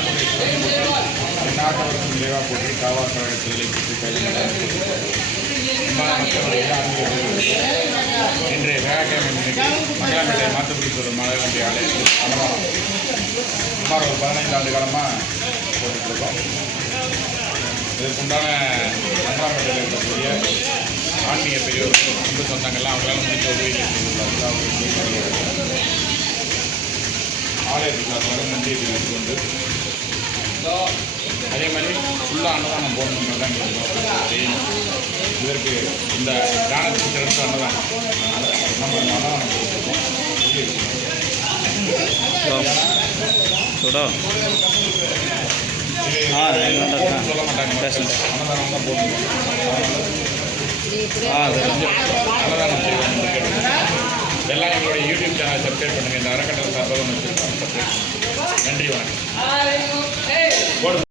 நாட்டுடைய நாட்டவருக்கு நிறைவாக போட்டு காவல் கழகத்தில் இன்றைய வியாழக்கிழமை மங்களாம்பேட்டை மாற்றுப்படி சொல்லும் மழை வண்டி ஆலயத்தில் அன்னதானம் சுமார் ஒரு 15 ஆண்டு காலமாக போட்டுருக்கோம். இதற்குண்டான மங்களாம்பேட்டையில் இருக்கக்கூடிய ஆன்மீக பெரியவர்கள் சொந்த சொந்தங்கள்லாம் அவங்களால முடிஞ்ச உதவியை செய்துள்ளார்கள். ஆலயத்துக்காக நன்றியை தெரிவித்துக் கொண்டு அதே மாதிரி ஃபுல்லாக அன்னதானம் போடணுன்னு தான் செய்யணும். இதற்கு இந்த தானத்துக்கு சிறப்பு அன்னதானம் நம்ம அன்னதானம் கொடுத்துருக்கோம். சொல்ல மாட்டாங்க, அன்னதானம் தான் போடணும். அன்னதானம் செய்வாங்க. எல்லாம் எங்களுடைய யூடியூப் சேனலை சப்ஸ்கிரைப் பண்ணுங்கள். இந்த அறக்கட்டளை சார்பாக ஒன்று சப்ஸ்கிரைப் பண்ணுங்கள். நன்றி, வணக்கம்.